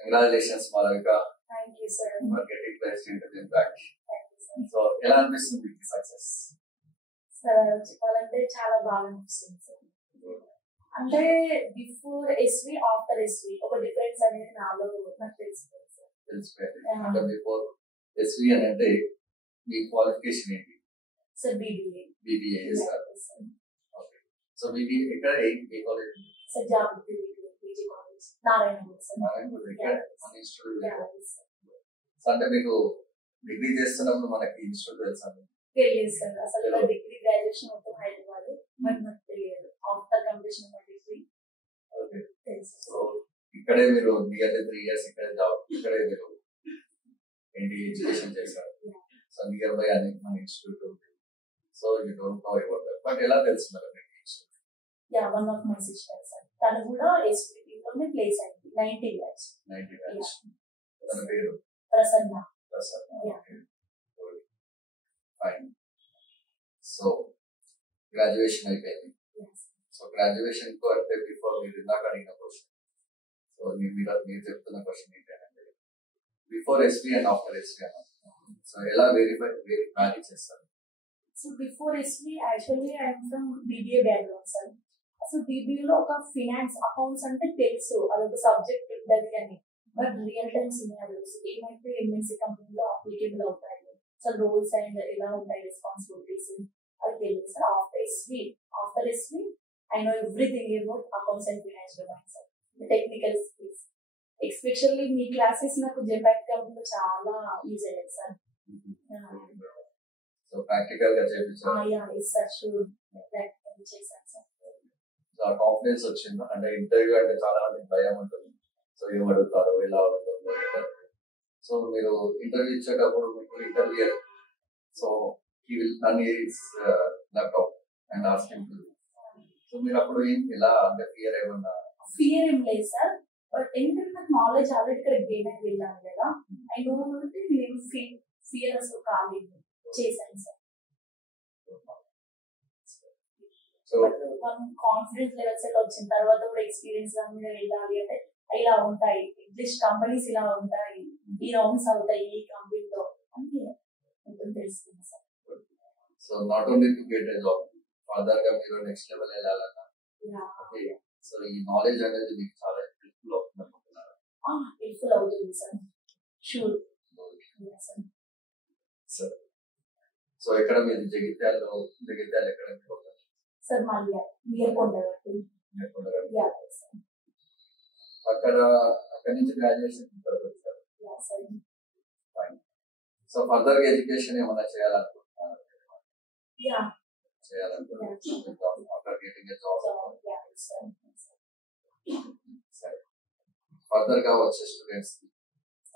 Congratulations Malavika Thank you, sir. For getting placed in the impact. Thank you, sir. So ఎలా అనిపిస్తుంది మీకు success? Sir చెప్పాలంటే చాలా బాగా అనిపిస్తుంది సార్. అంటే బిఫోర్ ఎస్వి ఆఫ్టర్ ఎస్వి ఒక డిఫరెన్స్ అనేది నాలో నాకు తెలిసిపోయింది సార్. తెలిసిపోయింది. అంటే బిఫోర్ ఎస్వి అని అంటే మీ క్వాలిఫికేషన్ ఏంటి? Sir BBA. బీబీఏ చేస్తారు. ఓకే. సో బీబీఏ ఎక్కడ ఏ college? Sir Jagruthi PG college Narayanaguda sir. Narayanaguda ఇక్కడ మన ఇన్స్టిట్యూట్. సో అంటే మీకు డిగ్రీ చేస్తున్నప్పుడు మనకి ఇన్స్టిట్యూట్ తెలుసా? తెలియదు సార్. అసలు డిగ్రీ గ్రాడ్యుయేషన్ మొత్తం హైదరాబాద్, బట్ నాకు తెలియదు. ఆఫ్టర్ కంప్లీషన్ ఆఫ్ డిగ్రీ తెలుసు. ఇక్కడే మీరు నియర్లీ 3 years ఇక్కడ జాబ్, ఇక్కడే మీరు ఏంటి ఎడ్యుకేషన్ చేశారు. సో నియర్ బై అని మన ఇన్స్టిట్యూట్ ఉంది. So you don't know about that, but ఎలా తెలుసుకున్నారు మీకు institute? Yeah, one of my sister sir. తను కూడా ఎస్పీపీ లోనే ప్లేస్ అయింది 90 బ్యాచ్. తన పేరు ప్రసన్న. ఫైన్. సో గ్రాడ్యుయేషన్ అయిపోయింది. సో గ్రాడ్యుయేషన్ కు అంటే బిఫోర్ మీరు ఇందాక అడిగిన క్వశ్చన్, సో మీరు చెప్తున్న క్వశ్చన్ ఏంటంటే before SP and after SP అన్న, సో ఎలా వ్యారీ చేస్తారు? So before SP actually I'm from BBA background sir. అసలు బీబీఏలో ఒక ఫినాన్స్ అకౌంట్స్ అంటే తెలుసు, అదొక సబ్జెక్ట్ ఉంటుంది అని. బట్ రియల్ టైమ్ సినారియోస్ ఏమైతే ఎంఎన్సీ కంపెనీలో అప్లికేబుల్ అవుతాయి, అసలు రోల్స్ అండ్ ఎలా ఉంటాయి రెస్పాన్సిబిలిటీస్ అది తెలియదు sir. After SV I know everything about accounts and finance domain sir. Technical skills especially మీ క్లాసెస్ నాకు జెపాక్ట్ కంపెనీలో చాలా యూజ్ అయ్యాయి సార్. సో ప్రాక్టికల్ గా చేయించారు. Yeah yes sir, sure practical చేశాను సార్. సో ఆ కాన్ఫిడెన్స్ వచ్చింది. అంటే ఇంటర్వ్యూ అంటే చాలా మందికి భయం ఉంటుంది. సో ఏం అడుగుతారో, ఎలా అడుగుతారో. సో మీరు ఇంటర్వ్యూ ఇచ్చేటప్పుడు మీకు interview so he will turn his laptop and ask him to. So మీరు అప్పుడు ఎలా అంటే ఫియర్ ఏమన్నా? ఫియర్ ఏం లేదు సార్, బట్ ఎందుకంటే నాకు నాలెడ్జ్ ఆల్రెడీ ఇక్కడ గెయిన్ అయి వెళ్ళాను కదా, ఐ నో అంటే నేను ఫియర్ అసలు కాలేదు, చేశాను సార్. సో మనం కాన్ఫిడెన్స్ లెవెల్స్ ఎలా వచ్చిన తర్వాత కూడా ఎక్స్పీరియన్స్ దాని మీద వెళ్ళాలి అంటే ఇలా ఉంటాయి, అట్లీస్ట్ కంపెనీస్ ఇలా ఉంటాయి, ఈ రౌండ్స్ అవుతాయి ఈ కంపెనీలో అని మొత్తం తెలుస్తుంది sir. So not only to get a job, further గా మీరు నెక్స్ట్ లెవెల్ వెళ్ళాలన్నా ఓకే. సో ఈ నాలెడ్జ్ అనేది మీకు చాలా హెల్ప్ఫుల్ అవుతుంది అనుకుంటున్నారా? హెల్ప్ఫుల్ అవుతుంది సార్, షూర్ సార్. సో ఎక్కడ మీరు జగిత్యాల ఎక్కడ సార్? మళ్ళీ నియర్కొండ అక్కడి నుంచి గ్రాడ్యుయేషన్ సార్. సో ఫర్దర్ గా ఎడ్యుకేషన్ ఏమైనా చేయాలనుకుంటున్నారా? ఫర్దర్ గా వచ్చే స్టూడెంట్స్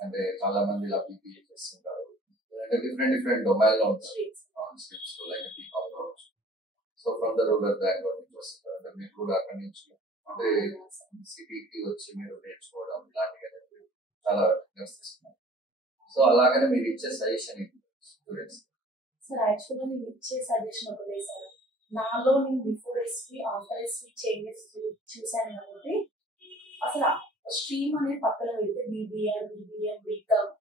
అంటే చాలా మంది ఇలా బీబీఏ చేస్తుంటారు, అంటే డిఫరెంట్ డొమైన్ లో ఉంటారు. లైక్ బీకామ్ కావచ్చు. So from the rural background నుంచి వస్తారు, అంటే మీరు కూడా అక్కడి నుంచి అంటే సిటీకి వచ్చి మీరు నేర్చుకోవడం ఇలాంటివి చాలా తీసుకున్నారు. సో అలాగనే మీరు ఇచ్చే సజెషన్ స్టూడెంట్స్? సార్ యాక్చువల్గా నేను ఇచ్చే సజెషన్ ఒకటే సార్, నాలో నేను before SV after SV changes చూశాను కాబట్టి అసలు స్ట్రీమ్ అనేది పక్కన పెడితే బీబీఏ బీకామ్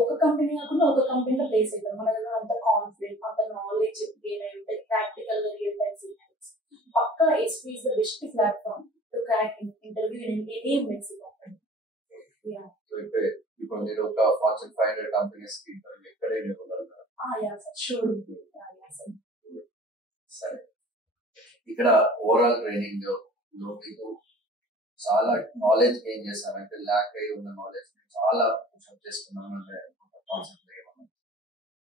ఒక కంపెనీ కాకుండా ఒక కంపెనీలో ప్లేస్ అవుతాం. మన దగ్గర అంత కాన్ఫిడెంట్, అంత నాలెడ్జ్ గెయిన్ అయి ఉంటాయి. ప్రాక్టికల్ గా రియల్ టైమ్ సినారియోస్ పక్కా SP is the best platform to crack interview in any MNC company. ఇప్పుడు మీరు ఒక ఫార్చ్యూన్ 500 కంపెనీస్ కి ఇంటర్వ్యూ ఎక్కడే ఇవ్వగలుగుతారు? Yeah sir, sure. సరే, ఇక్కడ ఓవరాల్ ట్రైనింగ్ లో మీకు చాలా నాలెడ్జ్ గెయిన్ చేశారంటే ల్యాక్ అయి ఉన్న నాలెడ్జ్ చాలా పుషప్ చేసుకున్నాను అంటే కాన్సెప్ట్ ఏమన్నా?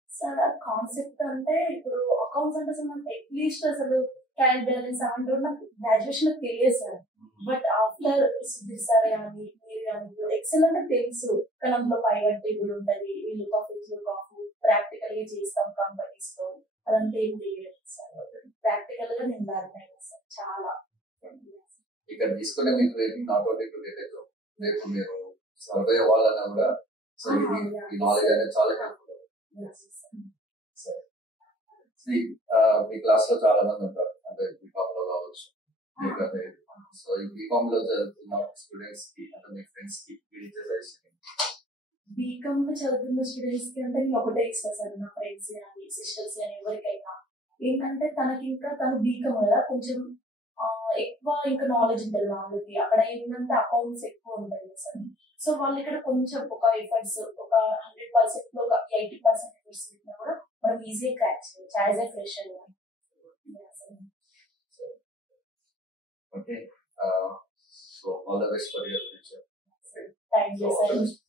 సార్ కాన్సెప్ట్ అంటే ఇప్పుడు అకౌంట్స్ అంటే అసలు నాకు అట్లీస్ట్ అసలు ట్రయల్ బ్యాలెన్స్ అంటే నాకు గ్రాడ్యుయేషన్ లో తెలియదు సార్. బట్ ఆఫ్టర్ సార్ కానీ మీరు కానీ ఎక్సెల్ అంటే తెలుసు, కానీ అందులో పైవట్ టేబుల్ ఉంటుంది, వీళ్ళు కాఫీ ప్రాక్టికల్ గా చేస్తాం కంపెనీస్ లో, అదంతా ఏం తెలియదు సార్. ప్రాక్టికల్ గా నేను లర్న్ అయ్యాను సార్ చాలా. ఇక్కడ తీసుకునే మీకు rating not only to get a job, రేపు మీరు సర్వే అవ్వాలన్నా కూడా సో ఈ నాలెడ్జ్ అనేది చాలా హెల్ప్ఫుల్. మీ క్లాస్ లో చాలా మంది ఉంటారు, అంటే బీకామ్ లో కావచ్చు, లేకపోతే సో ఈ బీకామ్ లో జరుగుతున్న స్టూడెంట్స్ కి అంటే మీ ఫ్రెండ్స్ కి బీకామ్ చదువుతున్న స్టూడెంట్స్ కి అంటే నేను ఒకటే ఇస్తా సార్, నా ఫ్రెండ్స్ కానీ సిస్టర్స్ కానీ ఎవరికైనా ఏంటంటే తనకి ఇంకా తను బీకామ్ కదా కొంచెం ఎక్కువ ఇంకా నాలెడ్జ్ ఉంటుంది వాళ్ళకి. అక్కడ ఏంటంటే అకౌంట్స్ ఎక్కువ ఉంటాయి కదా సార్. సో వాళ్ళు ఇక్కడ కొంచెం ఒక ఎఫర్ట్స్ ఒక 100% లో ఒక 80% ఎఫర్ట్స్ పెట్టినా కూడా మనం ఈజీగా క్రాక్ చేయొచ్చు as a fresher. Okay. So all the best for your future. Thank you So all the sir. best.